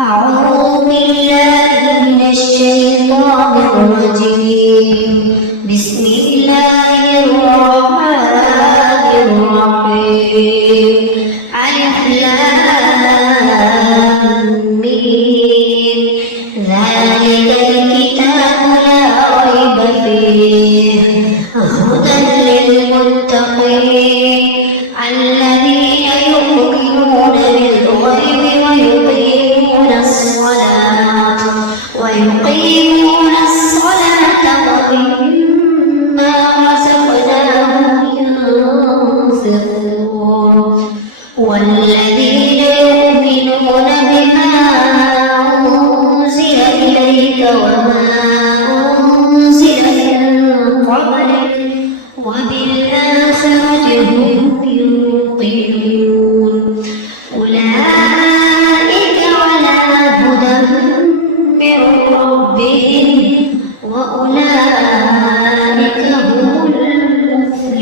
أعوذ بالله من الشيطان الرجيم. بسم الله الرحمن الرحيم. ألف لام ميم. ذلك الكتاب لا ريب فيه هدى للمتقين الذين يؤمنون بالغيب ويقيمون الصلاة ومما رزقناهم ينفقون والذين يؤمنون بما أنزل إليك وما أنزل من قبلك وبالآخرة هم يوقنون أولئك على هدى من ربهم وأولئك هم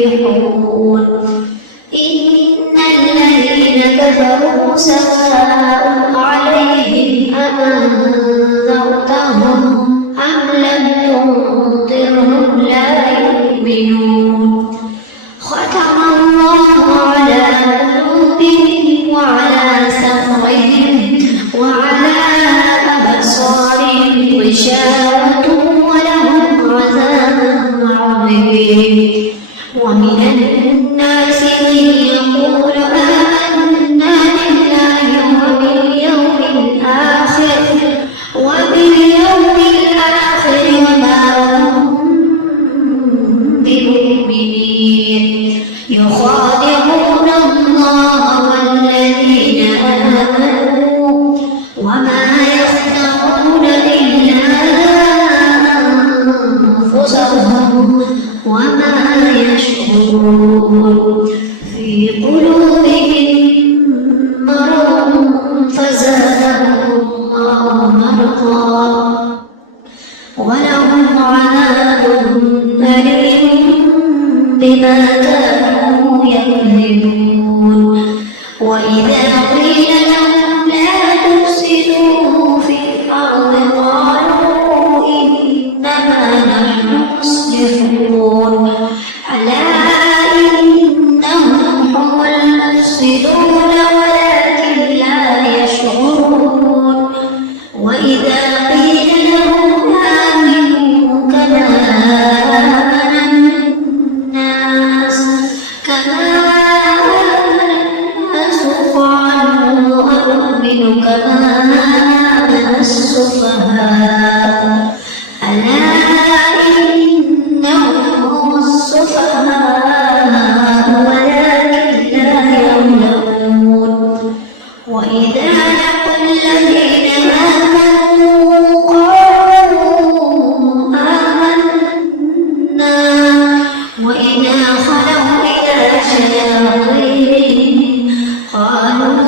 المفلحون. إن الذين كفروا سواء عليهم أأنذرتهم أم لم تنذرهم لا يؤمنون. ختم الله على قلوبهم وعلى سمعهم وعلى أبصارهم غشاوة ولهم عذاب عظيم. ومن الناس من يقول آمنا بالله وباليوم الآخر وما هم بمؤمنين. يخادعون الله والذين آمنوا وما يخدعون إلا أنفسهم وما يشعرون. في قلوبهم مرض فزادهم الله مرضا ولهم عذاب أليم بما كانوا يكذبون. وإذا قيل لهم لا تفسدوا في الأرض قالوا إنما نحن مصلحون. ألا إنهم هم المفسدون ولكن لا يشعرون. وإذا قيل لهم آمنوا كما آمن الناس قالوا أنؤمن كما آمن السفهاء. ألا إنهم هم السفهاء ولكن لا يعلمون. وإذا لقوا الذين آمنوا قالوا آمنا وإذا خلوا إلى شياطينهم قالوا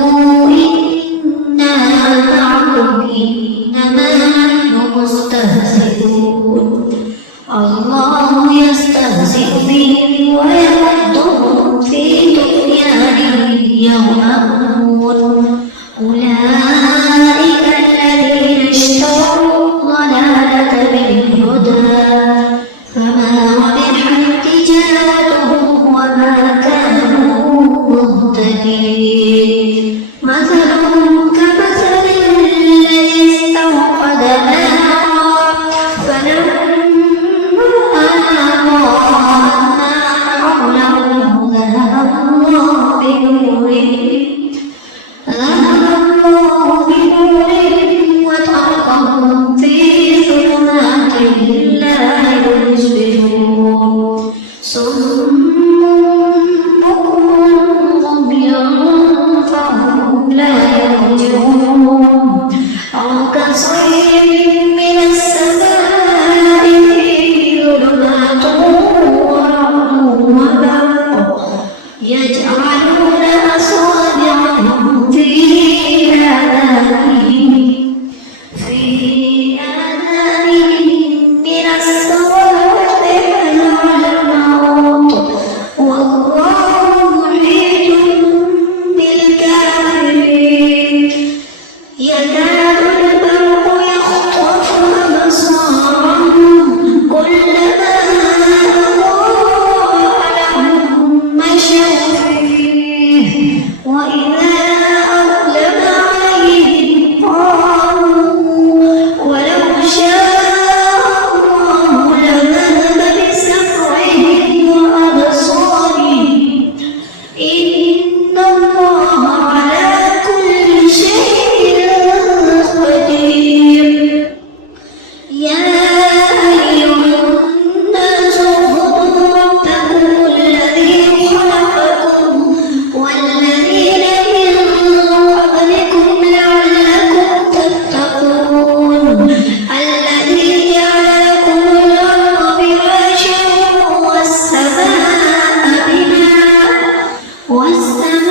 إنا معكم إنما نحن مستهزئون. الله يستهزئ بهم ويمدهم في طغيانهم يعمهون. أولئك الذين اشتروا الضلالة بالهدى فما ربحت تجارتهم وما كانوا مهتدين. مثلهم كمثل الذي استوقد يكاد البرق يخطف أبصارهم كلما أضاء لهم مشوا فيه وإذا أظلم عليهم قاموا ولو شاء الله لذهب بسمعهم وأبصارهم إن الله على كل شيء قدير يا أيها الناس اعبدوا ربكم الذي خلقكم والذين من قبلكم لعلكم تتقون الذي جعل لكم الأرض فراشا والسماء بناء وأنزل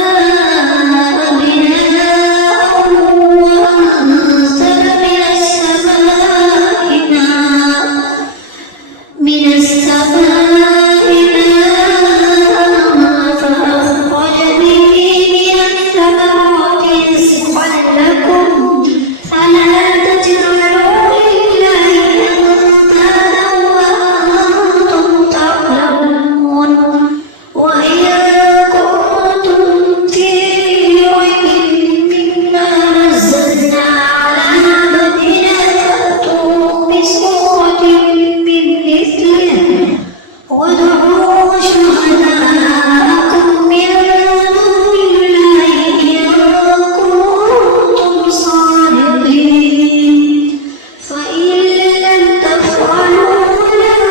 من السماء ماء فأخرج به من الثمرات رزقا لكم فلا تجعلوا لله أندادا وأنتم تعلمون وإن كنتم في ريب مما نزلنا على عبدنا فأتوا بسورة من مثله وادعوا شهداءكم من دون الله إن كنتم صادقين فإن لم تفعلوا ولن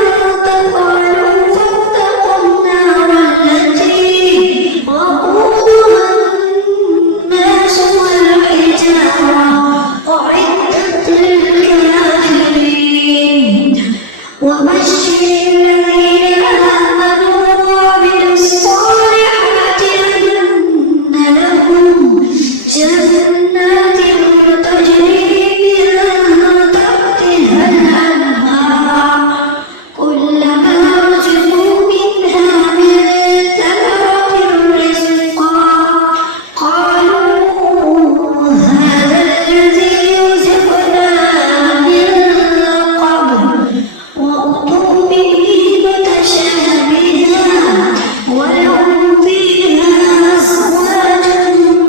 تفعلوا فاتقوا النار التي وقودها الناس والحجارة أعدت للكافرين وبشر الذين آمنوا وعملوا الصالحات أن لهم جنات تجري من تحتها الأنهار كلما رزقوا منها من ثمرة رزقا قالوا هذا الذي رزقنا من قبل وأتوا به متشابها ولهم فيها أزواج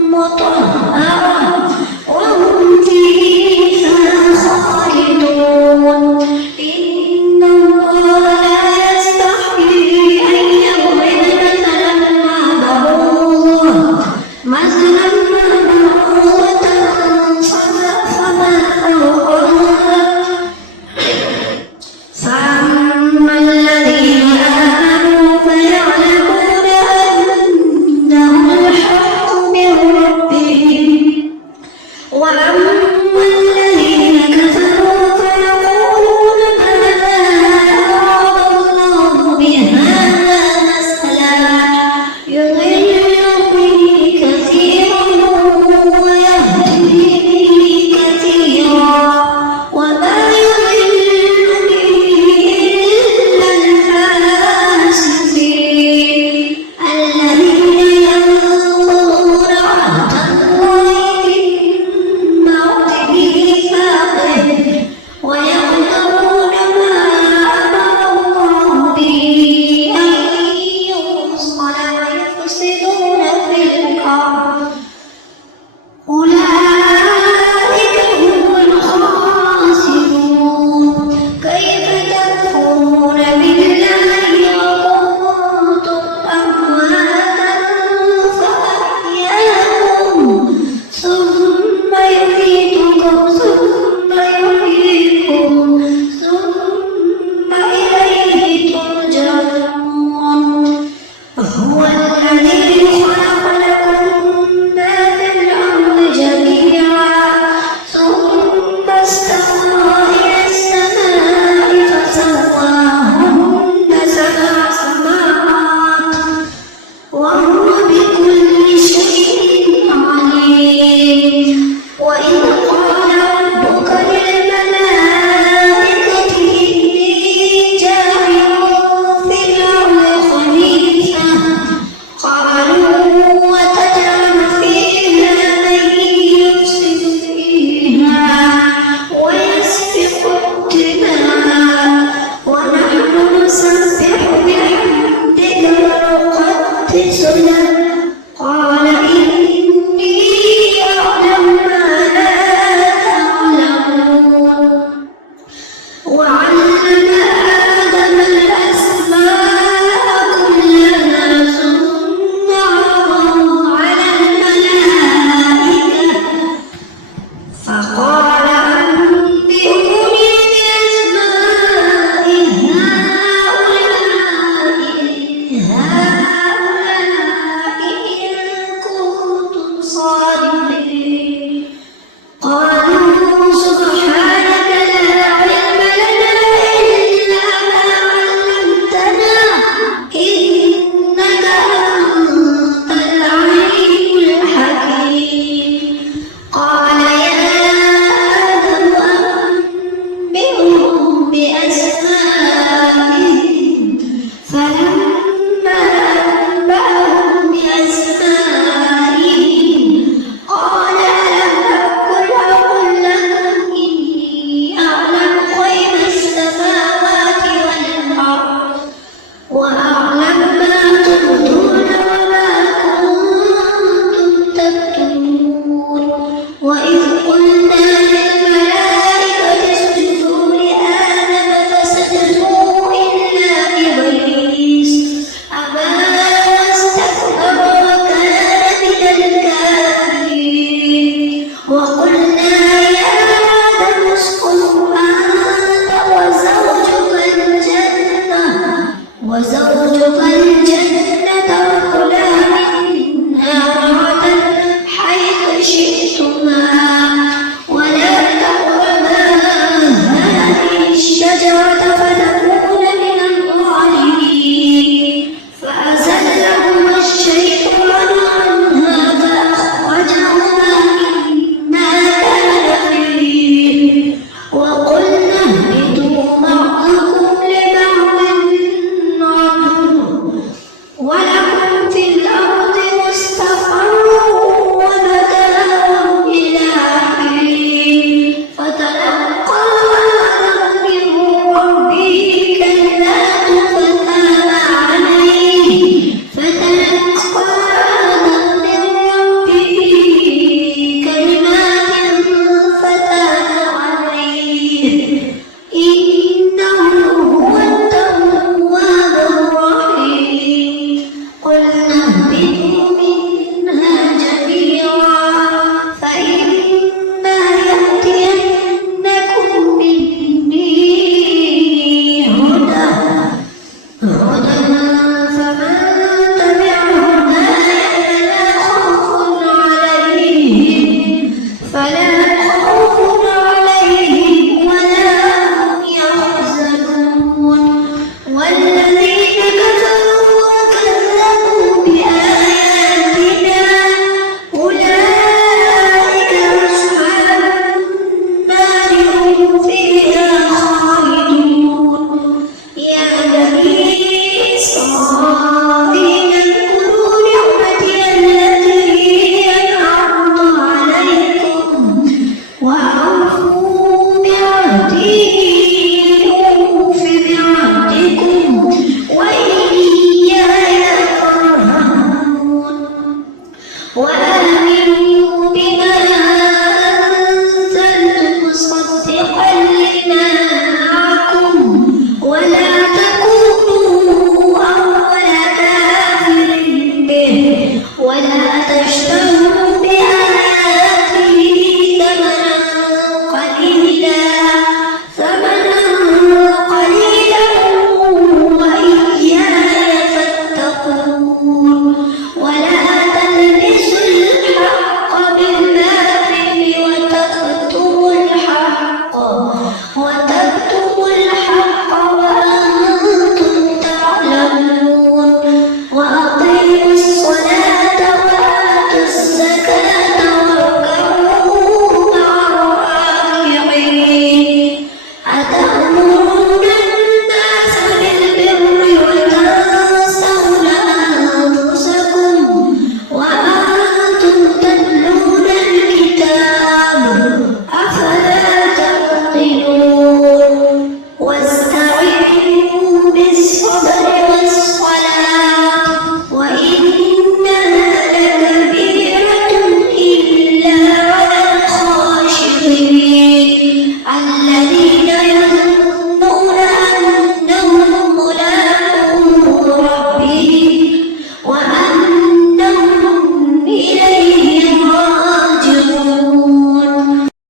مطهرة وهم فيها خالدون إن الله لا يستحيي أن يضرب مثلا بعوضة فما فوقها فأما الذين آمنوا فيعلمون أنه الحق من ربهم وأما الذين كفروا فيقولون ماذا أراد الله بهذا مثلا يضل به كثيرا ويهدي به كثيرا وما يضل به إلا الفاسقين الذين ينقضون عهد الله من بعد فقال